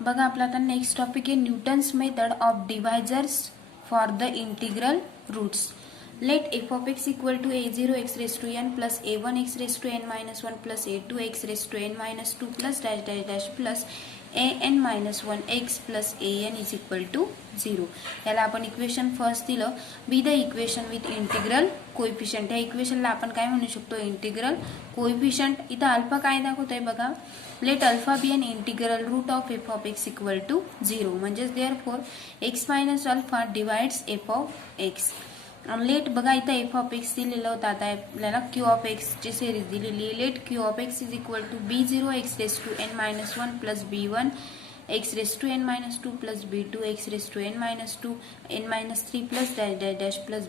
बघा आपला आता नेक्स्ट टॉपिक आहे Newton's method of divisors for the integral roots. Let f of x equal to a0 x raised to n plus a1 x raised to n minus 1 plus a2 x raised to n minus 2 plus dash dash dash plus an minus 1 x plus an is equal to 0. याला आपण equation first दिलं be the equation with integral coefficient. या इक्वेशनला आपण काय म्हणू शकतो integral coefficient. इथं alpha काय दाखवतोय बघा. Let alpha be an integral root of F of x equal to 0 म्हणजेच therefore x minus alpha divides f of x. Let बघा इथं एफ ऑफ एक्स दिलेलं होतं. आता आपल्याला क्यू ऑफ एक्स ची सिरीज दिलेली आहे. Let q of x is equal to b0 x raise to n minus 1 plus b1 x raise to n minus 2 plus b2 x raise to n minus 2 n minus 3 plus dash dash dash plus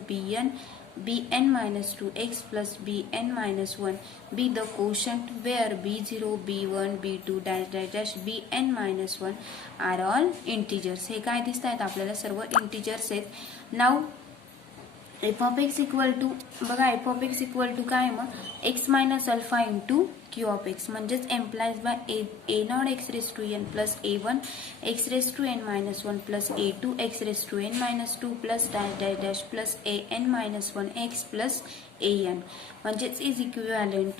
bn minus 2x plus bn minus 1 be the quotient where b0 b1 b2 dash dash dash bn minus 1 are all integers. हे काय दिसत आहेत आपल्याला सर्व integers आहेत. Now F of x equal to बघा F of x equal to काय मग X minus alpha into Q of X म्हणजेच implies by A naught X raise to N plus a1 X raise to N minus 1 plus a2 X raise to N minus 2 plus dash dash dash plus an minus 1 X plus an म्हणजेच is equivalent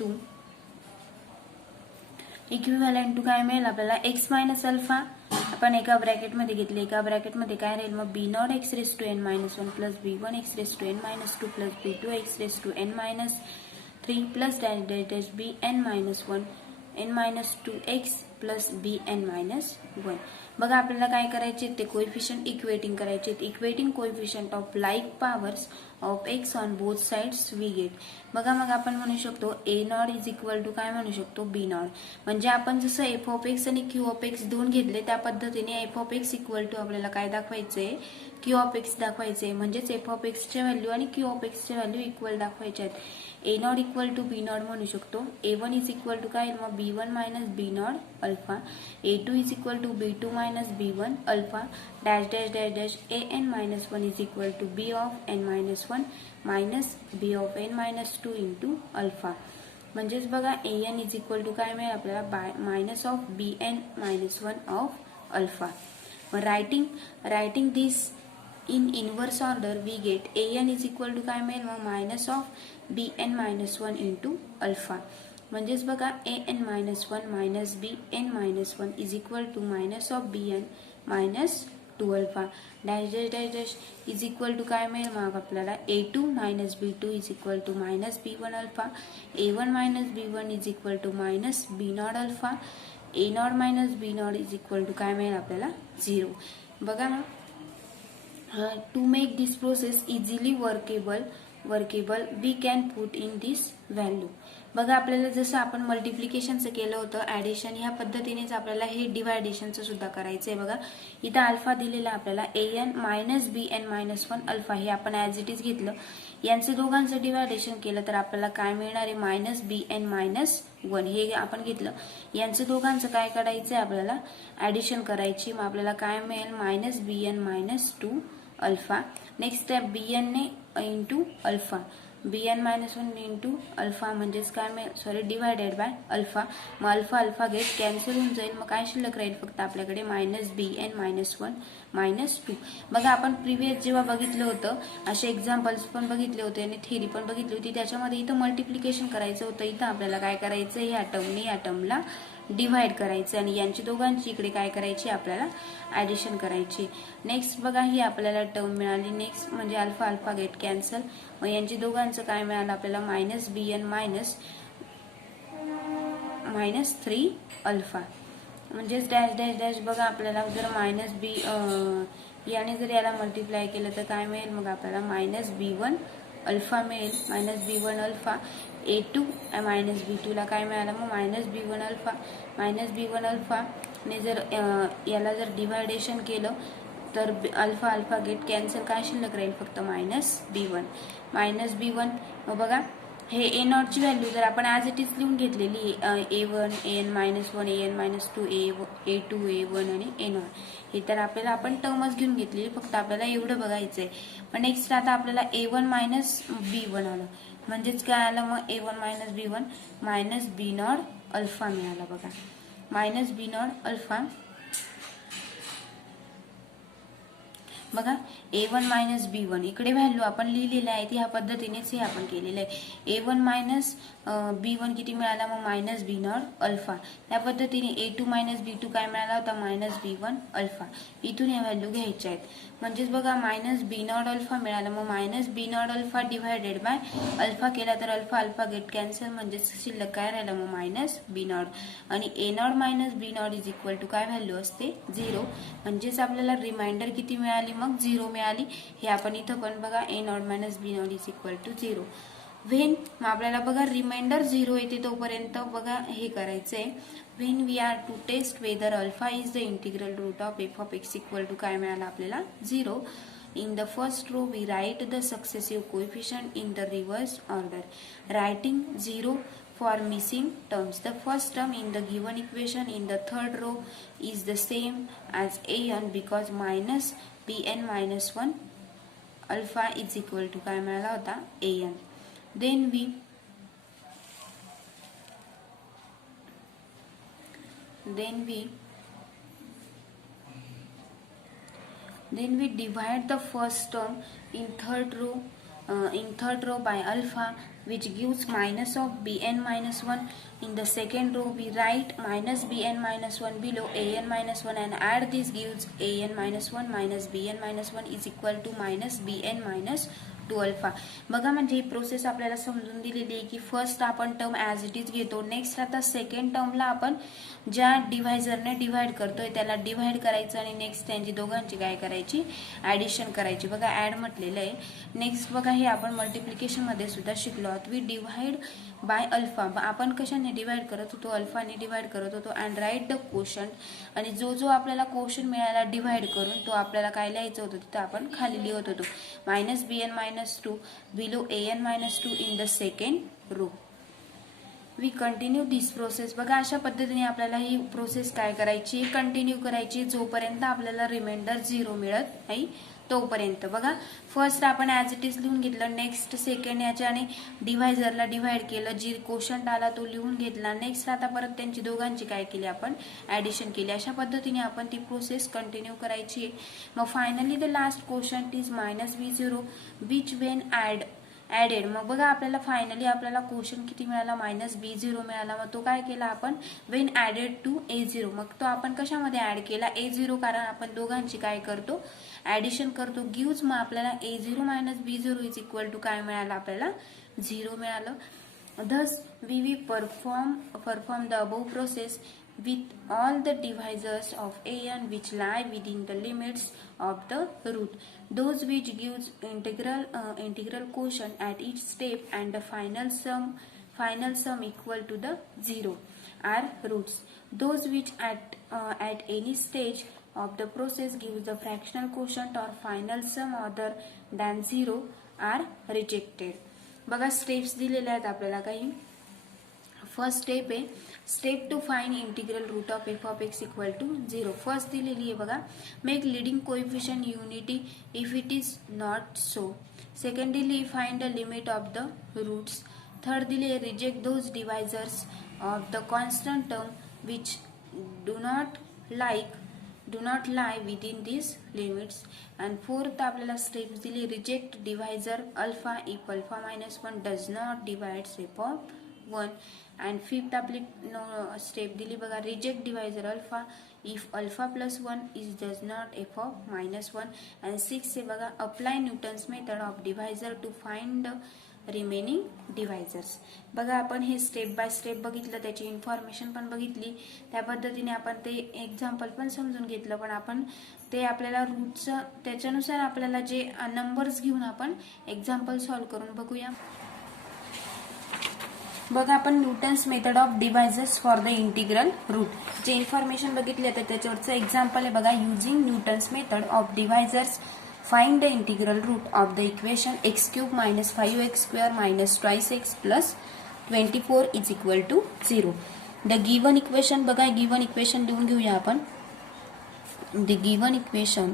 to काय मिळेल आपल्याला x minus alpha आपण एका bracket मध्ये घेतले. एका bracket मध्ये काय राहील मग B naught X raise to N minus 1 plus b1 X raise to N minus 2 plus b2 X raise to N minus 3 plus dash dash dash bn minus 1 n minus 2x plus bn minus 1. बघा आपल्याला काय करायचे ते coefficient equating करायचे. Equating coefficient of like powers of X on both sides we get. बघा मग आपण म्हणू शकतो A naught is equal to काय म्हणू शकतो बी नॉट. म्हणजे आपण जसं एफ ऑफ एक्स आणि क्यू ऑफ एक्स दोन घेतले त्या पद्धतीने F of x equal to आपल्याला काय दाखवायचंय क्यू ऑफ एक्स दाखवायचंय. म्हणजेच एफ ऑफ एक्सचे व्हॅल्यू आणि क्यू ऑफ एक्सचे व्हॅल्यू इक्वल दाखवायचे आहेत. A naught equal to B naught म्हणू शकतो. ए1 इज इक्वल टू काय मग बी1 मायनस बी नॉट अल्फा. ए2 is equal to बी2 minus b alpha dash dash dash dash an minus 1 is equal to b of n minus 1 minus b of n minus 2 into alpha. म्हणजेच बघा an is equal to काय मिळेल आपल्याला minus of bn minus 1 of alpha. Writing this in inverse order we get an is equal to काय मिळेल मग minus of bn minus 1 into alpha. म्हणजेच बघा an minus 1 minus bn minus 1 is equal to minus of bn minus 2 alpha dash dash dash dash is equal to काय मिळेल मग आपल्याला a2 minus b2 is equal to minus b1 alpha. a1 minus b1 is equal to minus b not alpha. a not minus b not is equal to काय मिळेल आपल्याला 0. बघा ना to make this process easily workable we can put in this value. बघा आपल्याला जसं आपण मल्टिप्लिकेशनचं केलं होतं ऍडिशन ह्या पद्धतीनेच आपल्याला हे डिवायडेशनचं सुद्धा करायचंय. बघा इथं अल्फा दिलेला आपल्याला an minus bn minus 1 alpha हे आपण ऍज इट इज घेतलं. यांचं दोघांचं डिवायडेशन केलं तर आपल्याला काय मिळणार आहे मायनस bn मायनस 1 हे आपण घेतलं. यांचं दोघांचं काय करायचंय आपल्याला ऍडिशन करायची. मग आपल्याला काय मिळेल minus bn minus 2 alpha. Next step bn ने into alpha bn minus 1 into alpha म्हणजेच काय मिळेल सॉरी डिवायडेड बाय अल्फा. मग अल्फा अल्फा गेट कॅन्सल होऊन जाईल. मग काय शिल्लक राहील फक्त आपल्याकडे मायनस bn मायनस 1 मायनस 2. बघा आपण प्रिव्हियस जेव्हा बघितलं होतं असे एक्झाम्पल्स पण बघितले होते आणि थेरी पण बघितली होती. त्याच्यामध्ये इथं मल्टिप्लिकेशन करायचं होतं. इथं आपल्याला काय करायचं या टर्मला डिवाइड करायचं आणि यांची दोघांची इकडे काय करायची आपल्याला ऍडिशन करायची. नेक्स्ट बघा ही आपल्याला टर्म मिळाली. नेक्स्ट म्हणजे अल्फा अल्फा गेट कॅन्सल. मग यांची दोघांचं काय मिळालं आपल्याला मायनस bn मायनस 3 अल्फा. म्हणजेच डॅश डॅश डॅश बघा आपल्याला जर मायनस बी याने जर याला मल्टिप्लाय केलं तर काय मिळेल मग आपल्याला मायनस b1 अल्फा मिळेल. Minus b1 alpha a2 minus b2 ला काय मिळालं मग मायनस b1 अल्फा ने जर याला जर डिवायडेशन केलं तर अल्फा अल्फा गेट कॅन्सल. काय शिल्लक राहील फक्त मायनस b1. मग बघा हे ए नॉटची व्हॅल्यू जर आपण ॲज इट इज लिहून घेतलेली a1 an minus 1 an minus 2 a2 a1 आणि a नॉट हे तर आपल्याला आपण टर्मच घेऊन घेतलेली. फक्त आपल्याला एवढं बघायचंय. पण नेक्स्ट आता आपल्याला a1 मायनस b1 आलं म्हणजेच काय आलं मग a1 minus b1 minus b not alpha मिळाला. बघा मायनस b नॉट अल्फा बघा a1 मायनस b1 इकडे व्हॅल्यू आपण लिहिलेली आहे ती ह्या पद्धतीनेच हे आपण केलेलं आहे. a1 मायनस b1 किती मिळाला मग मायनस b नॉट अल्फा. त्या पद्धतीने a2 मायनस b2 काय मिळाला होता मायनस b1 अल्फा. इथून या व्हॅल्यू घ्यायच्या आहेत. म्हणजेच बघा मायनस b नॉट अल्फा मिळाला मग minus b not alpha divided by alpha केला तर अल्फा अल्फा गेट कॅन्सल म्हणजेच शिल्लक काय राहिला मग मायनस b नॉट. आणि a not minus b not is equal to काय व्हॅल्यू असते 0. म्हणजेच आपल्याला रिमाइंडर किती मिळाली मग 0 मिळाली. हे आपण इथं पण बघा a not minus b not is equal to 0. When मग आपल्याला बघा रिमाइंडर 0 येते तोपर्यंत बघा हे करायचंय. When we are to test whether alpha is the integral root of F of x equal to काय मिळाला आपल्याला 0. In the first row we write the successive coefficient in the reverse order, writing 0 for missing terms. The first term in the given equation in the third row is the same as an because minus bn minus 1 alpha is equal to काय मिळाला होता an. Then we divide the first term in third row by alpha, which gives minus of bn minus 1. In the second row we write minus bn minus 1 below an minus 1 and add this gives an minus 1 minus bn minus 1 is equal to minus bn minus 2 alpha. बघा म्हणजे ही process आपल्याला समजून दिलेली आहे की first आपण term as it is घेतो. Next आता सेकंड टर्मला आपण ज्या डिव्हायझरने डिव्हाइड करतोय त्याला डिव्हाइड करायचं आणि नेक्स्ट त्यांची दोघांची काय करायची ऍडिशन करायची. बघा ऍड म्हटलेलं आहे. नेक्स्ट बघा हे आपण मल्टिप्लिकेशन मध्ये सुद्धा शिकलो आहोत. We divide by alpha. आपण कशाने डिव्हाइड करत होतो अल्फाने डिव्हाइड करत होतो अँड राईट द कोशंट. आणि जो आपल्याला कोशंट मिळाला डिव्हाइड करून तो आपल्याला काय लिहायचं होतं तिथं आपण खाली लिहत होतो minus bn minus 2 below an minus 2 in the second row. We continue this process. बघा अशा पद्धतीने आपल्याला ही प्रोसेस काय करायची कंटिन्यू करायची जोपर्यंत आपल्याला रिमाइंडर 0 मिळत नाही तोपर्यंत. बघा फर्स्ट आपण ॲज इट इज लिहून घेतलं. नेक्स्ट सेकंड याच्याने डिव्हायझरला डिव्हाइड केलं. जी कोशंट आला तो लिहून घेतला. नेक्स्ट आता परत त्यांची दोघांची काय केली आपण ऍडिशन केली. अशा पद्धतीने आपण ती प्रोसेस कंटिन्यू करायची. मग finally the last quotient is minus b0 which when added. मग बघा आपल्याला फायनली आपल्याला क्वेश्चन किती मिळाला मायनस b0 मिळाला. मग तो काय केला आपण व्हेन ऍडेड टू a0. मग तो आपण कशामध्ये ऍड केला a0 कारण आपण दोघांची काय करतो ऍडिशन करतो गिव्स. मग आपल्याला a0 minus b0 is equal to काय मिळालं आपल्याला 0 मिळालं. Thus we perform the above process with all the divisors of an which lie within the limits of the root, those which gives integral quotient at each step and the final sum equal to the 0 are roots. Those which at any stage of the process gives the fractional quotient or final sum other than 0 are rejected. बघा steps दिलेल्या आहेत आपल्याला काही. First step आहे step to find integral root of F of x equal to 0. First दिलेली आहे बघा make leading coefficient unity if it is not so. Secondly find the limit of the roots. Third दिली आहे reject those divisors of the constant term which do not lie within these limits. and fourth आपल्याला steps दिली reject divisor alpha if alpha minus 1 does not divide F of 1. and fifth आपली step दिली बघा reject divisor alpha if alpha plus 1 is does not F of minus 1. and six आहे बघा apply Newton's method of divisor to find the remaining divisors. बघा आपण हे step by step बघितलं त्याची इन्फॉर्मेशन पण बघितली त्या पद्धतीने आपण ते एक्झाम्पल पण समजून घेतलं. पण आपण ते आपल्याला रूटचं त्याच्यानुसार आपल्याला जे नंबर्स घेऊन आपण एक्झाम्पल सॉल्व्ह करून बघूया. बघा आपण Newton's method of divisors for the integral root जे इन्फॉर्मेशन बघितली आता त्याच्यावरचं एक्झाम्पल आहे बघा. Using Newton's method of divisors find the integral root of the equation x cube minus 5x square minus twice x plus 24 is equal to 0. The given equation बघा given equation लिहून घेऊया आपण. The given equation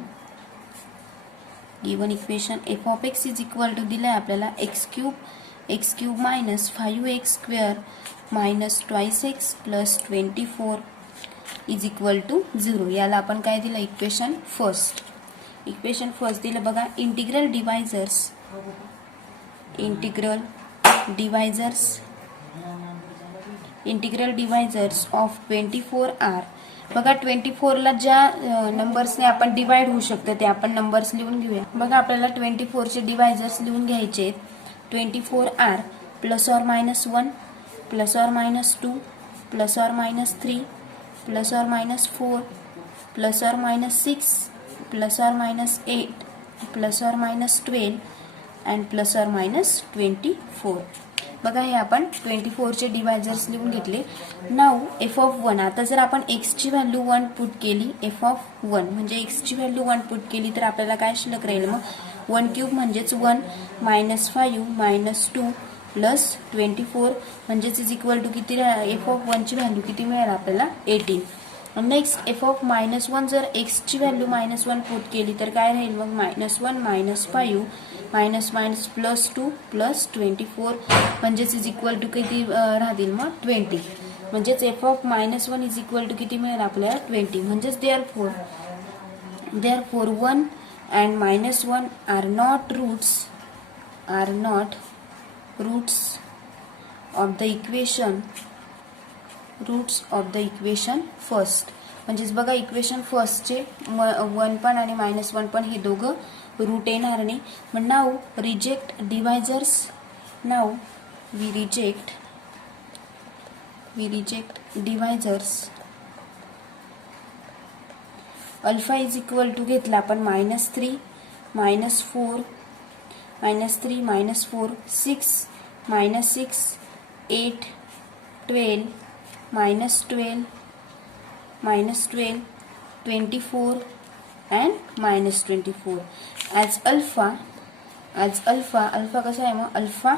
f of x is equal to दिलाय आपल्याला x cube minus 5x square minus twice x plus 24 is equal to 0. याला आपण काय दिलं इक्वेशन फर्स्ट. इक्वेशन फर्स्ट दिलं बघा. Integral divisors of 24R. बघा 24ला ज्या नंबर्सने आपण डिवाइड होऊ शकतं ते आपण नंबर्स लिहून घेऊया. बघा आपल्याला 24चे डिवायझर्स लिहून घ्यायचे आहेत. 24R plus or minus 1 plus or minus 2 plus or minus 3 plus or minus 4 plus or minus 6 plus or minus 8 plus or minus 12 and plus or minus 24. बघा हे आपण 24चे डिवायझर्स लिहून घेतले. Now F of 1. आता जर आपण एक्सची व्हॅल्यू 1 पुट केली, F of 1 म्हणजे एक्सची व्हॅल्यू 1 पुट केली तर आपल्याला काय शिल्लक राहील मग 1 क्यूब म्हणजेच 1 मायनस 5 मायनस 2 प्लस 24 म्हणजेच इज इक्वल टू किती. एफ ऑफ 1ची व्हॅल्यू किती मिळेल आपल्याला 18. Next F of minus 1. जर एक्सची व्हॅल्यू मायनस 1 पुट केली तर काय राहील मग minus 1 minus 5 minus minus plus 2 plus 24 म्हणजेच इज इक्वल टू किती राहतील मग 20. म्हणजेच F of minus 1 is equal to किती मिळेल आपल्याला 20. म्हणजेच therefore 1 and minus 1 are not roots of the equation first. म्हणजेच बघा इक्वेशन फर्स्टचे 1 पण आणि मायनस 1 पण हे दोघं रूट येणार नाही. मग now reject divisors. Now we reject divisors. Alpha is equal to घेतला आपण minus 3 minus 4 minus 3 minus 4 6 minus 6 8 12 minus 12 24 and minus 24 as alpha कसा आहे मग alpha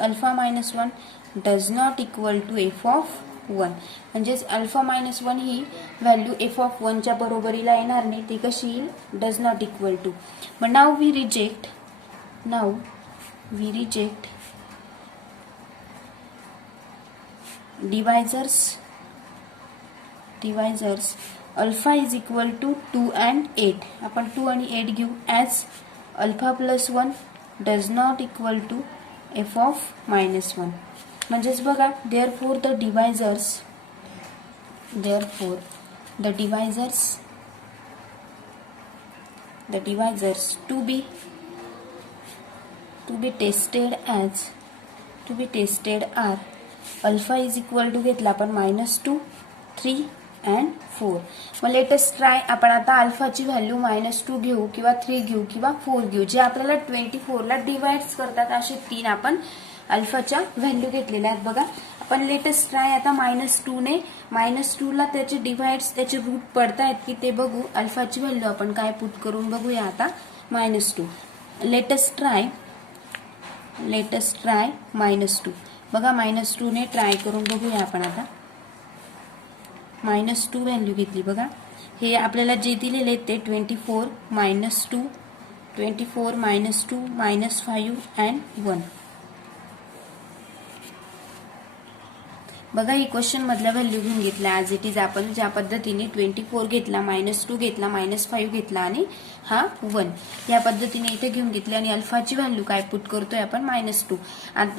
alpha minus 1 does not equal to F of 1. म्हणजेच alpha minus 1 ही value F of 1च्या बरोबरीला येणार नाही. ती कशी येईल डज नॉट इक्वल टू. मग now we reject divisors alpha is equal to 2 and 8. आपण 2 आणि 8 घेऊ as alpha plus 1 does not equal to F of minus 1. म्हणजेच बघा therefore the divisors to be tested are alpha is equal to घेतला आपण minus 2 3 and 4. मग latest try. आपण आता अल्फाची व्हॅल्यू मायनस 2 घेऊ किंवा 3 घेऊ किंवा 4 घेऊ. जे आपल्याला 24ला डिवाइड्स करतात असे 3 आपण अल्फाच्या व्हॅल्यू घेतलेल्या आहेत. बघा आपण लेटेस्ट ट्राय आता मायनस 2ला त्याचे डिवाइड्स त्याचे रूट पडतायत की ते बघू. अल्फाची व्हॅल्यू आपण काय पुट करून बघूया आता मायनस 2. Latest try minus 2. बघा मायनस 2ने ट्राय करून बघूया आपण आता. मायनस 2 व्हॅल्यू घेतली. बघा हे आपल्याला जे दिलेले ते 24 मायनस 2 24 मायनस 2 मायनस 5 अँड 1. बघा ही क्वेश्चन मधल्या व्हॅल्यू घेऊन घेतल्या ॲज इट इज. आपण ज्या पद्धतीने 24 घेतला मायनस 2 घेतला मायनस 5 घेतला आणि हा 1 या पद्धतीने इथे घेऊन घेतले आणि अल्फाची व्हॅल्यू काय पुट करतोय आपण मायनस 2.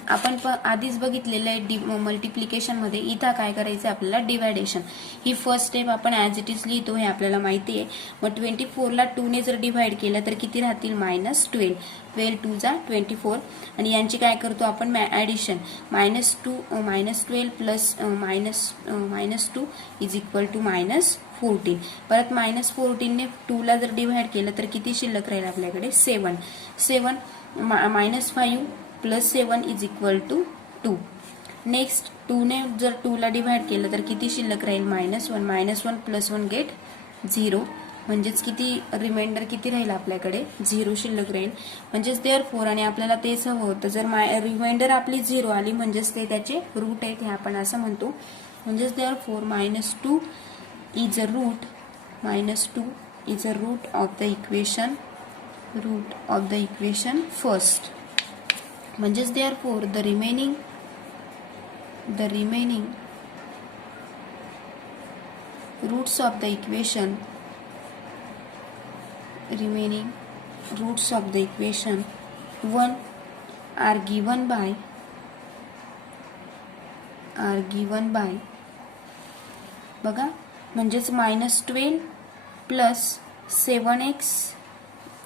आपण आधीच बघितलेलं आहे मल्टिप्लिकेशन मध्ये. इथं काय करायचं आपल्याला डिवायडेशन. ही फर्स्ट स्टेप आपण ॲज इट इज लिहितो हे आपल्याला माहिती आहे. मग 24ला 2ने जर डिवाइड केलं तर किती राहतील मायनस 12 2 जा 24 आणि यांची काय करतो आपण addition minus 12 plus minus 2 is equal to minus 14. परत मायनस 14ने 2ला जर डिवाइड केलं तर किती शिल्लक राहील आपल्याकडे 7 minus 5 plus 7 is equal to 2. Next 2ने जर 2ला डिवाइड केलं तर किती शिल्लक राहील मायनस 1 प्लस 1 गेट 0. म्हणजेच किती रिमाइंडर किती राहील आपल्याकडे 0 शिल्लक राहील. म्हणजेच देअर फोर आणि आपल्याला तेच हवं होतं. जर रिमाइंडर आपली 0 आली म्हणजेच ते त्याचे रूट आहेत हे आपण असं म्हणतो. म्हणजेच therefore minus 2 is a root of the equation first. म्हणजेच therefore the remaining roots of the equation remaining roots of the equation 1 are given by बघा म्हणजेच -12 प्लस 7x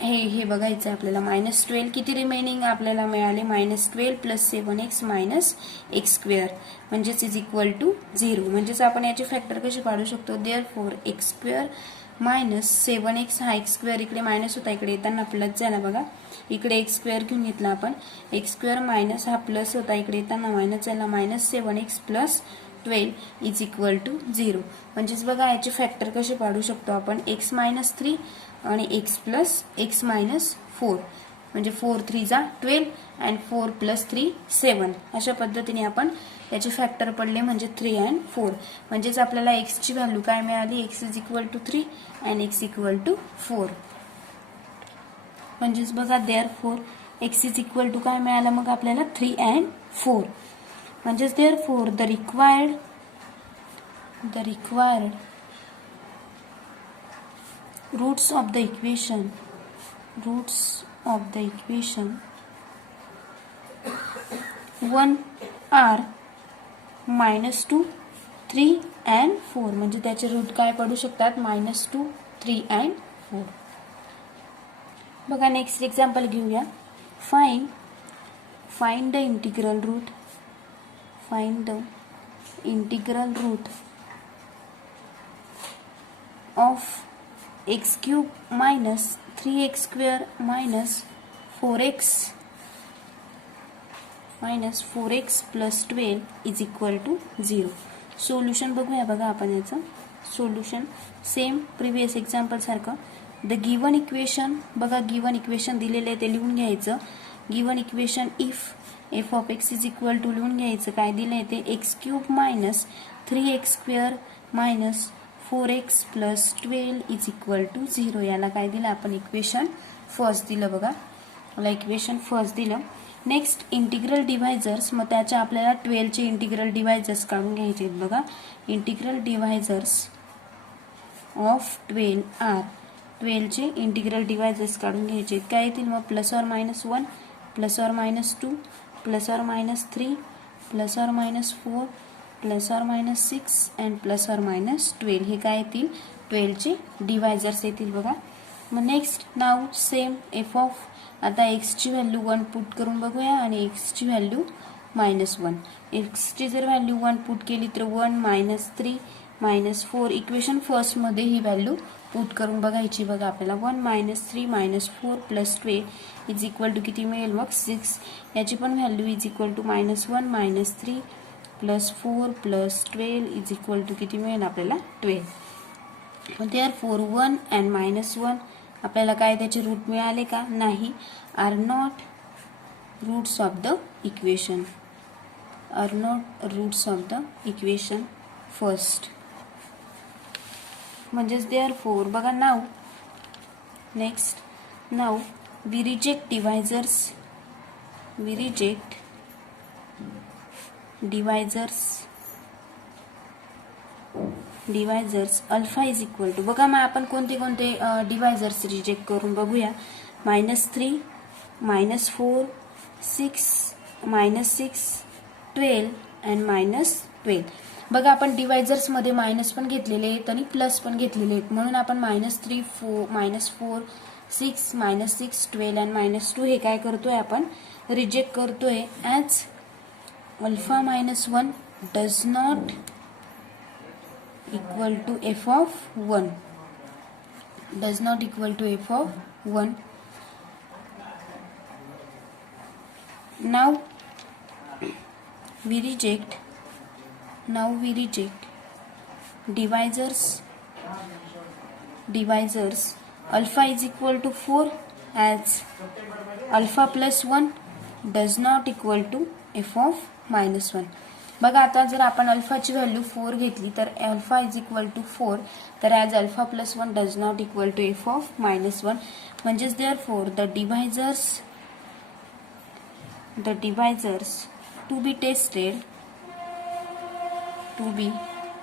हे बघायचं आपल्याला. -12 किती रिमेनिंग आपल्याला मिळाले, -12 प्लस 7x मायनस x² म्हणजेच इज इक्वल टू 0. म्हणजेच आपण याची फॅक्टर कशी काढू शकतो, देअरफॉर x² मायनस 7x हा x² इकडे मायनस होता, इकडे येताना प्लस झाला बघा. इकडे x² घेऊन घेतला आपण, x² मायनस हा प्लस होता, इकडे येताना मायनस झाला, -7x plus 12 is equal to 0. म्हणजेच बघा याची फॅक्टर कशी काढू शकतो आपण, x मायनस 3 आणि x प्लस x मायनस 4 म्हणजे 4 3 जा 12 अँड 4 प्लस 3 7. अशा पद्धतीने आपण याचे फॅक्टर पडले म्हणजे 3 अँड 4. म्हणजेच आपल्याला x ची व्हॅल्यू काय मिळाली, x is equal to 3 and x equal to 4. म्हणजेच बघा therefore x is equal to काय मिळालं मग आपल्याला 3 अँड 4. म्हणजेच therefore the required roots of the equation 1 are -2 3 and 4. म्हणजे त्याचे रूट काय पडू शकतात, -2 3 and 4. बघा नेक्स्ट एक्झाम्पल घेऊया. Find the integral root of x³ minus 3x² minus 4x plus 12 is equal to 0. Solution बघूया बघा आपण याचं सोल्युशन सेम प्रिव्हियस एक्झाम्पल सारखं. द गिवन इक्वेशन बघा, गिवन इक्वेशन दिलेले आहे ते लिहून घ्यायचं. Given equation if f of x is equal to लिहून घ्यायचं, काय दिलंय ते x³ minus 3x² minus 4x plus 12 is equal to 0. याला काय दिलं आपण, इक्वेशन फर्स्ट दिलं बघा, मला इक्वेशन फर्स्ट दिलं. नेक्स्ट इंटिग्रल डिव्हायजर्स, मग त्याच्या आपल्याला 12 चे इंटिग्रल डिव्हायजर्स काढून घ्यायचे आहेत बघा. इंटिग्रल डिव्हायजर्स ऑफ 12 आर 12 चे इंटिग्रल डिव्हायजर्स काढून घ्यायचे आहेत. काय येतील मग, plus or minus 1 plus or minus 2 plus or minus 3 plus or minus 4 plus or minus 6 and plus or minus 12. हे काय येतील, 12 चे डिव्हायजर्स येतील बघा. मग next now same F of, आता x ची व्हॅल्यू 1 पुट करून बघूया आणि x ची व्हॅल्यू -1. x ची जर व्हॅल्यू 1 पुट केली तर 1 -3 -4 इक्वेशन फर्स्ट मध्ये ही व्हॅल्यू पुट करून बघायची बघा आपल्याला. 1 -3 -4 प्लस 12 इज इक्वल टू किती मिळेल मग 6. याची पण value is equal to -1 -3 plus 4 plus 12 is equal to किती मिळेल आपल्याला 12. देअरफॉर 1 अँड -1 आपल्याला काय त्याचे रूट मिळाले का, नाही. Are not roots of the equation first. म्हणजेच देअरफॉर बघा now next now we reject divisors alpha is equal to, बघा मग आपण कोणते डिव्हायजर्स रिजेक्ट करून बघूया. -3 -4 6 -6 12 अँड -12. बघा आपण डिव्हायजर्स मध्ये मायनस पण घेतलेले आहेत आणि प्लस पण घेतलेले आहेत, म्हणून आपण -3 -4 -6 -6 12 अँड -2 हे काय करतोय आपण रिजेक्ट करतोय. As alpha -1 does not equal to f of 1. Now we reject divisors alpha is equal to 4 as alpha plus 1 does not equal to f of -1. बघा आता जर आपण अल्फाची व्हॅल्यू 4 घेतली तर अल्फा इज इक्वल टू 4, तर as alpha plus 1 does not equal to f of -1. म्हणजेच therefore the divisors to be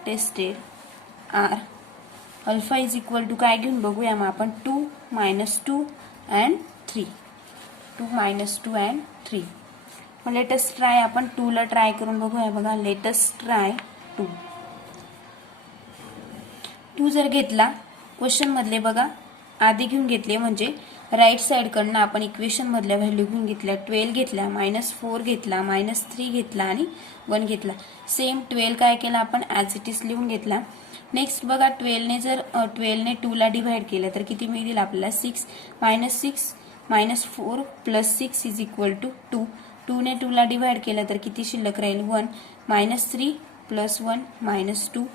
tested are alpha is equal to काय घेऊन बघूया मग आपण 2 - 2 अँड 3. 2 - 2 अँड 3. मग लेटेस्ट ट्राय आपण 2 ला ट्राय करून बघूया. बघा लेटेस्ट ट्राय 2. 2 जर घेतला क्वेश्चन मधले बघा आधी घेऊन घेतले म्हणजे राईट साइड कडनं आपण इक्वेशन मधल्या व्हॅल्यू घेऊन घेतल्या. 12 घेतला, -4 घेतला, -3 घेतला आणि 1 घेतला. सेम 12 काय केला आपण ॲज इट इज लिहून घेतला. नेक्स्ट बघा 12 ने जर 12 ने 2 ला डिव्हाइड केलं तर किती मिळतील आपल्याला 6 - 4 + 6 इज इक्वल टू 2. 2 ने 2 ला डिव्हाइड केलं तर किती शिल्लक राहील 1 -3 + 1 -2.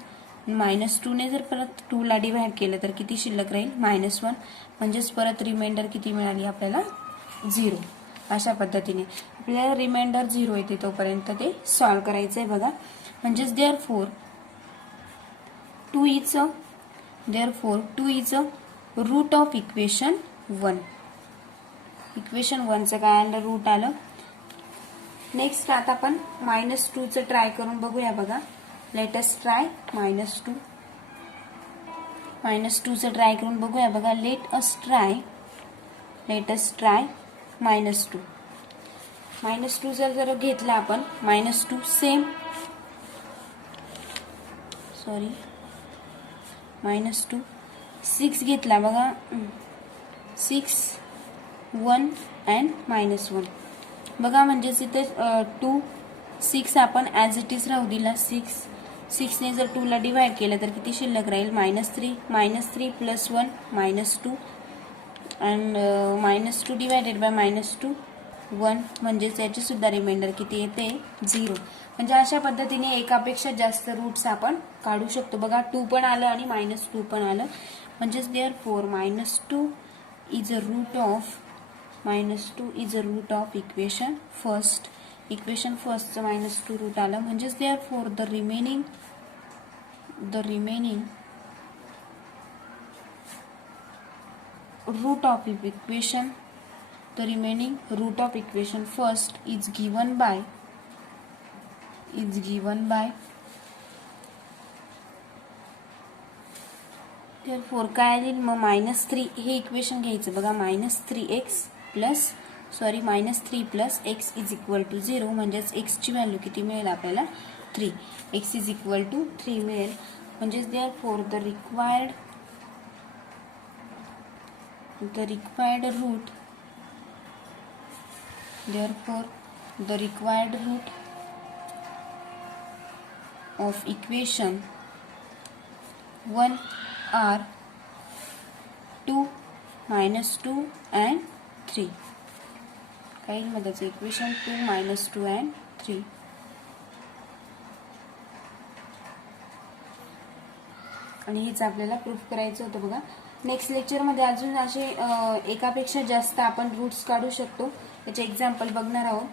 -2 ने जर परत 2 ला डिव्हाइड केलं तर किती शिल्लक राहील -1. म्हणजेच परत रिमाइंडर किती मिळाली आपल्याला 0. अशा पद्धतीने आपल्याला रिमाइंडर 0 येते तोपर्यंत ते सॉल्व करायचं आहे बघा. म्हणजेच therefore 2 is a root of equation 1. Equation 1चं काय आलं रूट आलं. नेक्स्ट आता आपण -2चं ट्राय करून बघूया. बघा लेटेस्ट ट्राय -2. -2चं ट्राय करून बघूया. बघा लेटेस्ट ट्राय -2. -2 जर घेतला आपण -2 सेम -2 6 घेतला बघा 6 1 अँड -1. बघा म्हणजेच इथे 2 6 आपण ॲज इट इज राहू दिला. 6 ने जर 2 ला डिव्हाइड केलं तर किती शिल्लक राहील -3 + 1 -2 अँड -2 डिवायडेड बाय -2 1. म्हणजेच याची सुद्धा रिमाइंडर किती येते 0. म्हणजे अशा पद्धतीने एकापेक्षा जास्त रूट्स आपण काढू शकतो. बघा 2 पण आलं आणि -2 पण आलं. म्हणजेच therefore -2 is a root of equation first. Equation फर्स्टचं -2 रूट आलं. म्हणजेच therefore the remaining root of equation first is given by therefore काय येईल मग -3 हे इक्वेशन घ्यायचं बघा -3x इज इक्वल टू 0. म्हणजेच x ची व्हॅल्यू किती मिळेल आपल्याला 3. x इज इक्वल टू 3 मिळेल. म्हणजेच therefore the required root of equation 1 are 2 -2 and 3. काय येईल मग इक्वेशन 2 -2 and 3. आणि हेच आपल्याला प्रूफ करायचं होतं बघा. नेक्स्ट लेक्चरमध्ये अजून असे एकापेक्षा जास्त आपण रूट्स काढू शकतो. त्याचे एक्झाम्पल बघणार आहोत.